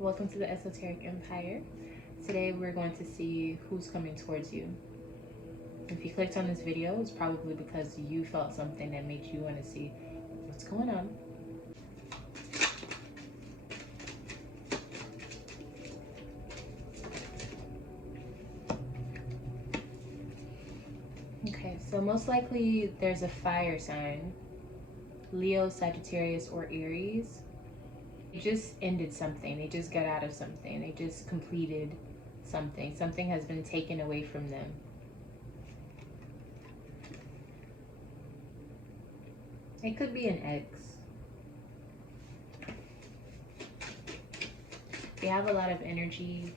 Welcome to the Esoteric Empire. Today we're going to see who's coming towards you. If you clicked on this video, it's probably because you felt something that made you want to see what's going on. Okay, so most likely there's a fire sign, Leo, Sagittarius, or Aries. They just ended something. They just got out of something. They just completed something. Something has been taken away from them. It could be an ex. They have a lot of energy.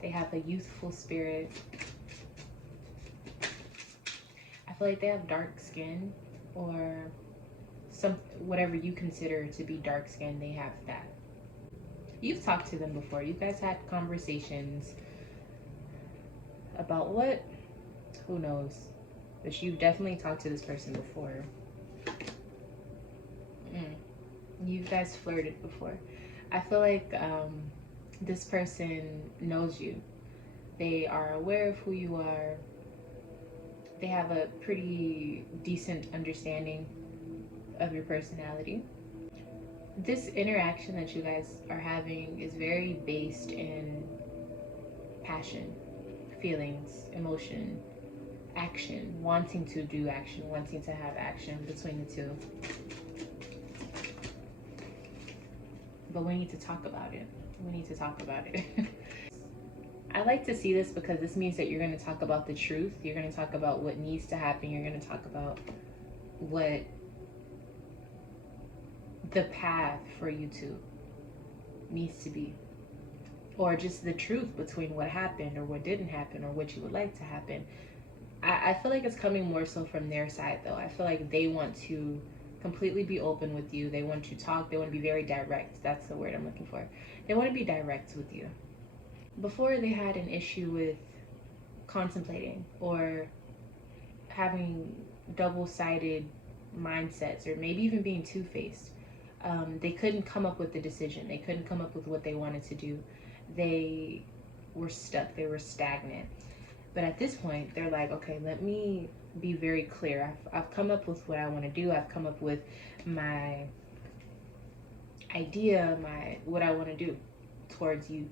They have a youthful spirit. I feel like they have dark skin, or whatever you consider to be dark skin, they have that. You've talked to them before. You guys had conversations about what? Who knows? But you've definitely talked to this person before. You guys flirted before. I feel like this person knows you. They are aware of who you are. They have a pretty decent understanding of your personality. This interaction that you guys are having is very based in passion, feelings, emotion, action, wanting to do action, wanting to have action between the two. But we need to talk about it. We need to talk about it. I like to see this because this means that you're going to talk about the truth. You're going to talk about what needs to happen. You're going to talk about what the path for you two needs to be, or just the truth between what happened or what didn't happen or what you would like to happen. I feel like it's coming more so from their side though. I feel like they want to completely be open with you. They want to talk. They want to be very direct. That's the word I'm looking for. They want to be direct with you. Before, they had an issue with contemplating or having double-sided mindsets, or maybe even being two-faced. They couldn't come up with the decision. They couldn't come up with what they wanted to do. They were stuck. They were stagnant. But at this point, they're like, okay, let me be very clear. I've come up with what I want to do. I've come up with my idea, what I want to do towards you.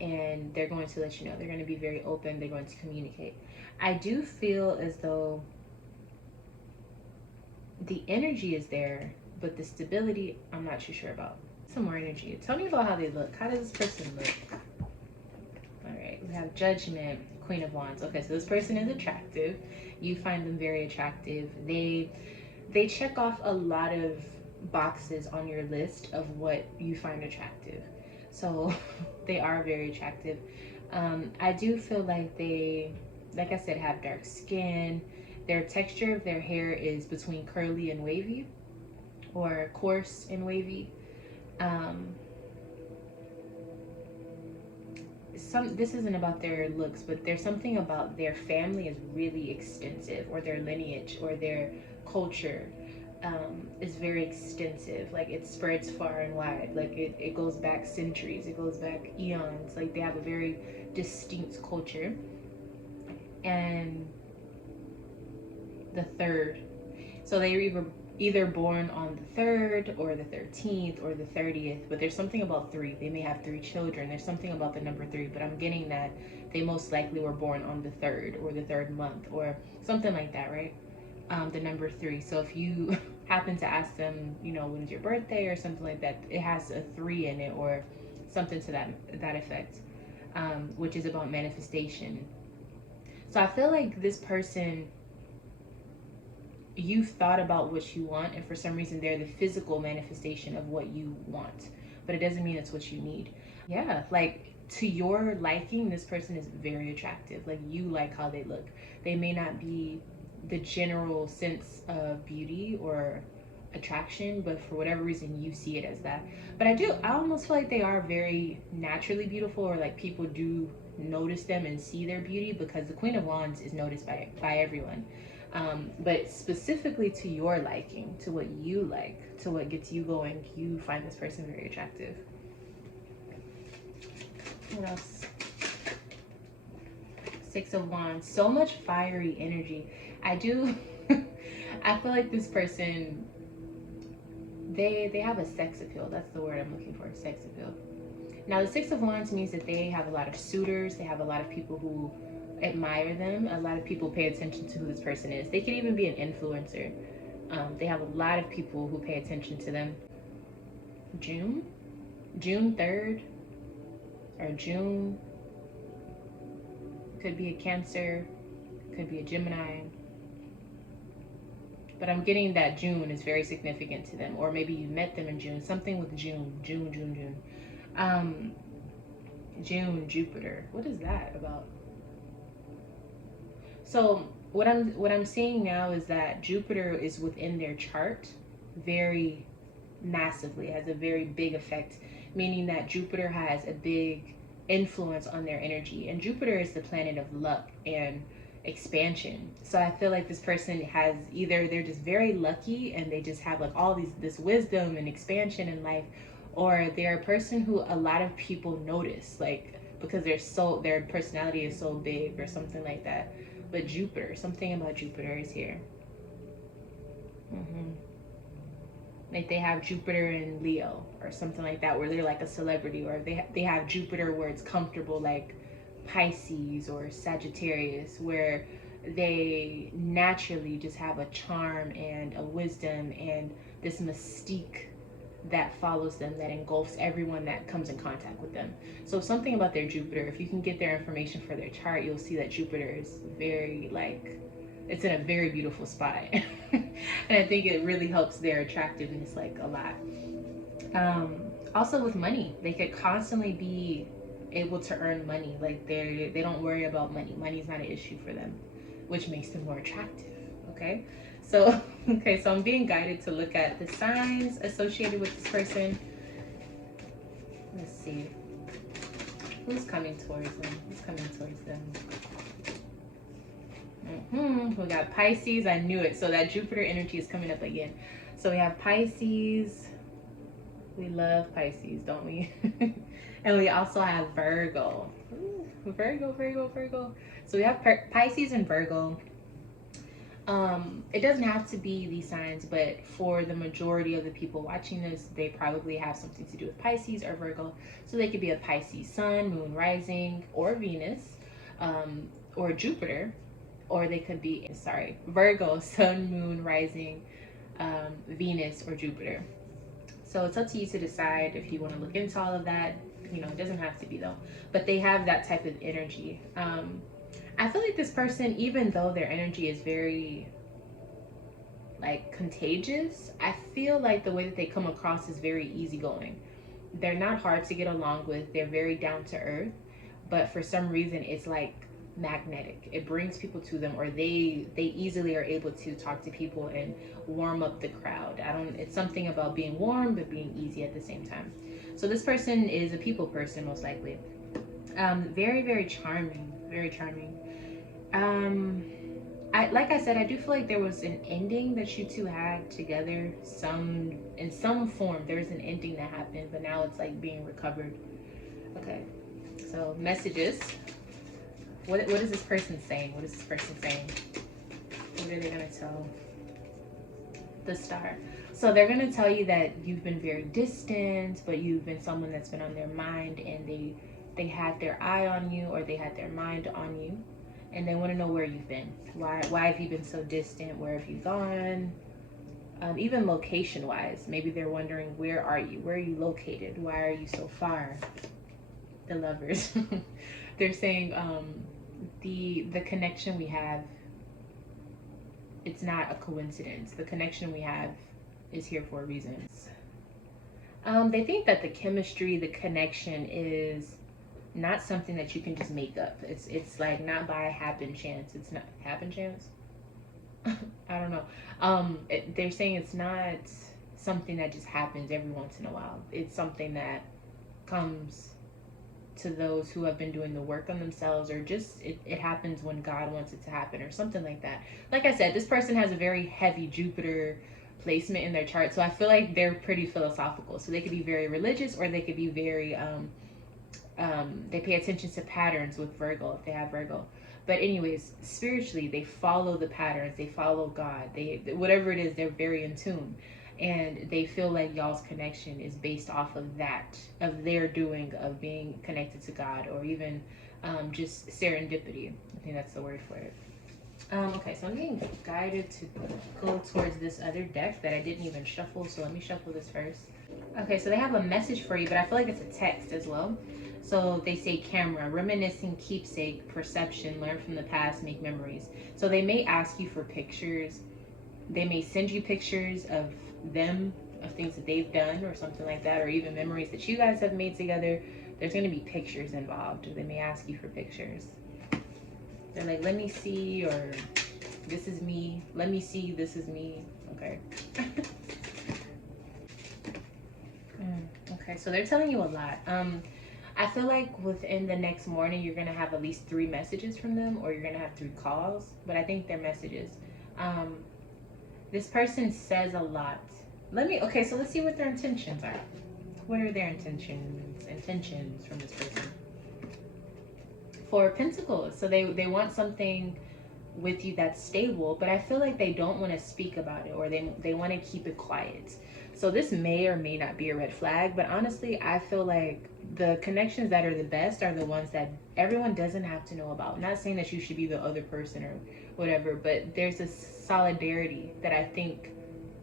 And they're going to let you know. They're going to be very open. They're going to communicate. I do feel as though the energy is there, but the stability, I'm not too sure about. Some more energy. Tell me about how they look. How does this person look? All right, we have Judgment, Queen of Wands. Okay, so this person is attractive. You find them very attractive. They check off a lot of boxes on your list of what you find attractive. So they are very attractive. I do feel like they, like I said, have dark skin. Their texture of their hair is between curly and wavy, or coarse and wavy. This isn't about their looks, but there's something about their family is really extensive, or their lineage or their culture is very extensive. Like it spreads far and wide. Like it goes back centuries. It goes back eons. Like they have a very distinct culture. And the third, so they were either born on the 3rd or the 13th or the 30th, but there's something about 3. They may have 3 children. There's something about the number 3, but I'm getting that they most likely were born on the 3rd or the 3rd month or something like that, right? The number 3. So if you happen to ask them, you know, when's your birthday or something like that, it has a 3 in it or something to that effect, which is about manifestation. So I feel like this person, you've thought about what you want, and for some reason they're the physical manifestation of what you want, but it doesn't mean it's what you need. Yeah, like to your liking, this person is very attractive. Like you like how they look. They may not be the general sense of beauty or attraction, but for whatever reason you see it as that. But I almost feel like they are very naturally beautiful, or like people do notice them and see their beauty, because the Queen of Wands is noticed by everyone. But specifically to your liking, to what you like, to what gets you going, you find this person very attractive. What else? Six of Wands. So much fiery energy. I do. I feel like this person, they have a sex appeal. That's the word I'm looking for. Sex appeal. Now, the Six of Wands means that they have a lot of suitors. They have a lot of people who admire them. A lot of people pay attention to who this person is. They could even be an influencer. They have a lot of people who pay attention to them. June 3rd, or June. Could be a Cancer, could be a Gemini. But I'm getting that June is very significant to them. Or maybe you met them in June. Something with June. June, Jupiter. What is that about? So what I'm seeing now is that Jupiter is within their chart very massively. It has a very big effect, meaning that Jupiter has a big influence on their energy. And Jupiter is the planet of luck and expansion. So I feel like this person has either they're just very lucky and they just have like all this wisdom and expansion in life, or they're a person who a lot of people notice, like because their personality is so big or something like that. But Jupiter, something about Jupiter is here. Like they have Jupiter in Leo or something like that, where they're like a celebrity, or they have Jupiter where it's comfortable, like Pisces or Sagittarius, where they naturally just have a charm and a wisdom and this mystique that follows them, that engulfs everyone that comes in contact with them. So something about their Jupiter, if you can get their information for their chart, you'll see that Jupiter is very like, it's in a very beautiful spot. And I think it really helps their attractiveness like a lot. Also with money, they could constantly be able to earn money. Like they don't worry about money. Money's not an issue for them, which makes them more attractive. Okay. So I'm being guided to look at the signs associated with this person. Let's see. Who's coming towards them? Who's coming towards them? We got Pisces. I knew it. So that Jupiter energy is coming up again. So we have Pisces. We love Pisces, don't we? And we also have Virgo. Ooh, Virgo. So we have Pisces and Virgo. It doesn't have to be these signs, but for the majority of the people watching this, they probably have something to do with Pisces or Virgo. So they could be a Pisces sun, moon, rising, or Venus, or Jupiter, or they could be, Virgo, sun, moon, rising, Venus, or Jupiter. So it's up to you to decide if you want to look into all of that. You know, it doesn't have to be though, but they have that type of energy. I feel like this person, even though their energy is very like contagious, I feel like the way that they come across is very easygoing. They're not hard to get along with. They're very down to earth, but for some reason it's like magnetic. It brings people to them, or they easily are able to talk to people and warm up the crowd. It's something about being warm but being easy at the same time. So this person is a people person, most likely. Very, very charming. Like I said, I do feel like there was an ending that you two had together, in some form. There was an ending that happened, but now it's like being recovered. Okay, so messages. What is this person saying? What are they gonna tell the Star? So they're gonna tell you that you've been very distant, but you've been someone that's been on their mind, and they had their eye on you, or they had their mind on you, and they want to know where you've been. Why have you been so distant? Where have you gone? Even location wise, maybe they're wondering, where are you? Where are you located? Why are you so far? The Lovers. They're saying the connection we have, it's not a coincidence. The connection we have is here for a reason. They think that the chemistry, the connection is not something that you can just make up. It's like not by happen chance. It's not happen chance. I don't know. They're saying it's not something that just happens every once in a while. It's something that comes to those who have been doing the work on themselves, or just it happens when God wants it to happen, or something like that. Like I said, this person has a very heavy Jupiter placement in their chart, so I feel like they're pretty philosophical. So they could be very religious, or they could be very They pay attention to patterns with Virgo if they have Virgo. But anyways, spiritually, they follow the patterns. They follow God. They, whatever it is, they're very in tune, and they feel like y'all's connection is based off of that, of their doing, of being connected to God, or even just serendipity. I think that's the word for it. Okay, so I'm getting guided to go towards this other deck that I didn't even shuffle, so let me shuffle this first. Okay, so they have a message for you, but I feel like it's a text as well. So they say camera, reminiscing, keepsake, perception, learn from the past, make memories. So they may ask you for pictures. They may send you pictures of them, of things that they've done or something like that, or even memories that you guys have made together. There's going to be pictures involved. They may ask you for pictures. They're like, let me see, or this is me. Let me see, this is me. Okay. Okay, so they're telling you a lot. I feel like within the next morning, you're going to have at least 3 messages from them, or you're going to have 3 calls, but I think they're messages. This person says a lot. Okay, so let's see what their intentions are. What are their intentions from this person? 4 of Pentacles. So they want something with you that's stable, but I feel like they don't want to speak about it, or they want to keep it quiet. So this may or may not be a red flag, but honestly, I feel like the connections that are the best are the ones that everyone doesn't have to know about. I'm not saying that you should be the other person or whatever, but there's a solidarity that I think,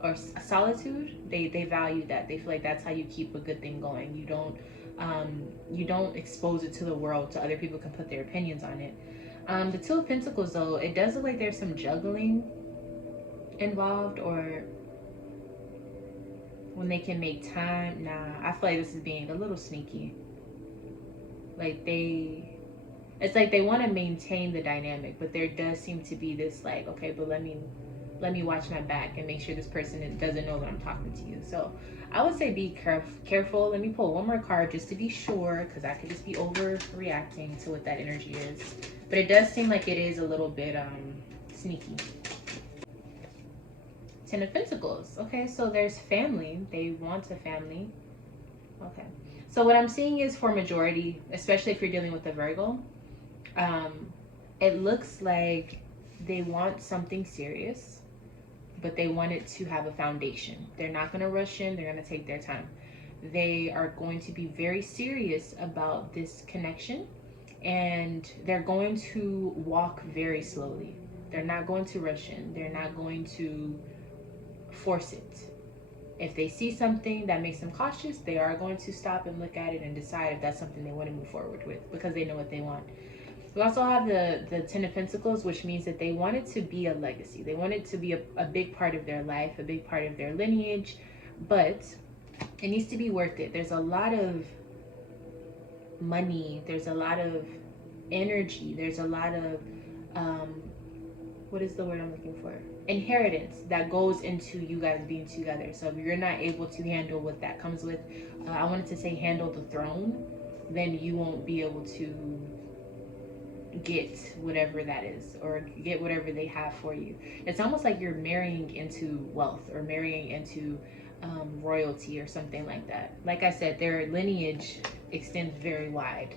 or solitude, they value that. They feel like that's how you keep a good thing going. You don't expose it to the world so other people can put their opinions on it. The 2 of Pentacles, though, it does look like there's some juggling involved, or when they can make time. Nah, I feel like this is being a little sneaky. Like it's like they want to maintain the dynamic, but there does seem to be this like, okay, but let me watch my back and make sure this person doesn't know that I'm talking to you. So I would say be careful. Let me pull one more card just to be sure, because I could just be overreacting to what that energy is. But it does seem like it is a little bit sneaky. 10 of Pentacles. Okay, so there's family. They want a family. Okay. So what I'm seeing is, for majority, especially if you're dealing with a Virgo, it looks like they want something serious, but they want it to have a foundation. They're not going to rush in. They're going to take their time. They are going to be very serious about this connection, and they're going to walk very slowly. They're not going to rush in. They're not going to force it. If they see something that makes them cautious, they are going to stop and look at it and decide if that's something they want to move forward with, because they know what they want. We also have the 10 of Pentacles, which means that they want it to be a legacy. They want it to be a big part of their life, a big part of their lineage, but it needs to be worth it. There's a lot of money. There's a lot of energy. There's a lot of, what is the word I'm looking for? Inheritance that goes into you guys being together. So if you're not able to handle what that comes with, I wanted to say handle the throne, then you won't be able to get whatever that is, or get whatever they have for you. It's almost like you're marrying into wealth, or marrying into royalty or something like that. Like I said, their lineage extends very wide.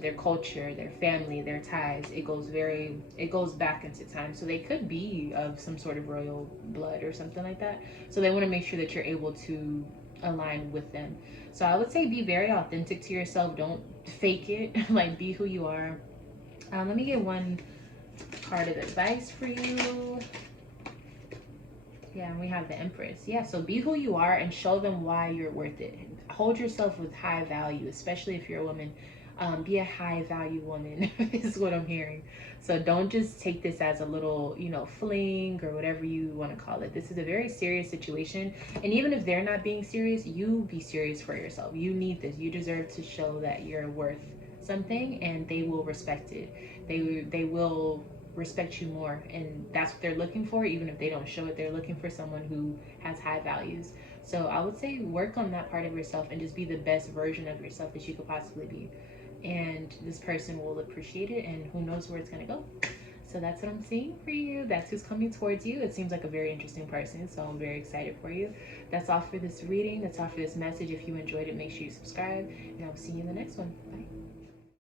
Their culture, their family, their ties, it goes back into time. So they could be of some sort of royal blood or something like that. So they want to make sure that you're able to align with them. So I would say be very authentic to yourself. Don't fake it. Like, be who you are. Let me get one card of advice for you. Yeah, and we have the Empress. Yeah, so be who you are and show them why you're worth it. Hold yourself with high value, especially if you're a woman. Be a high value woman is what I'm hearing. So don't just take this as a little, fling or whatever you want to call it. This is a very serious situation. And even if they're not being serious, you be serious for yourself. You need this. You deserve to show that you're worth something, and they will respect it. They will respect you more, and that's what they're looking for. Even if they don't show it, they're looking for someone who has high values. So I would say work on that part of yourself and just be the best version of yourself that you could possibly be, and this person will appreciate it, and who knows where it's going to go. So that's what I'm seeing for you. That's who's coming towards you. It seems like a very interesting person, so I'm very excited for you. That's all for this reading. That's all for this message. If you enjoyed it, make sure you subscribe, and I will see you in the next one. Bye.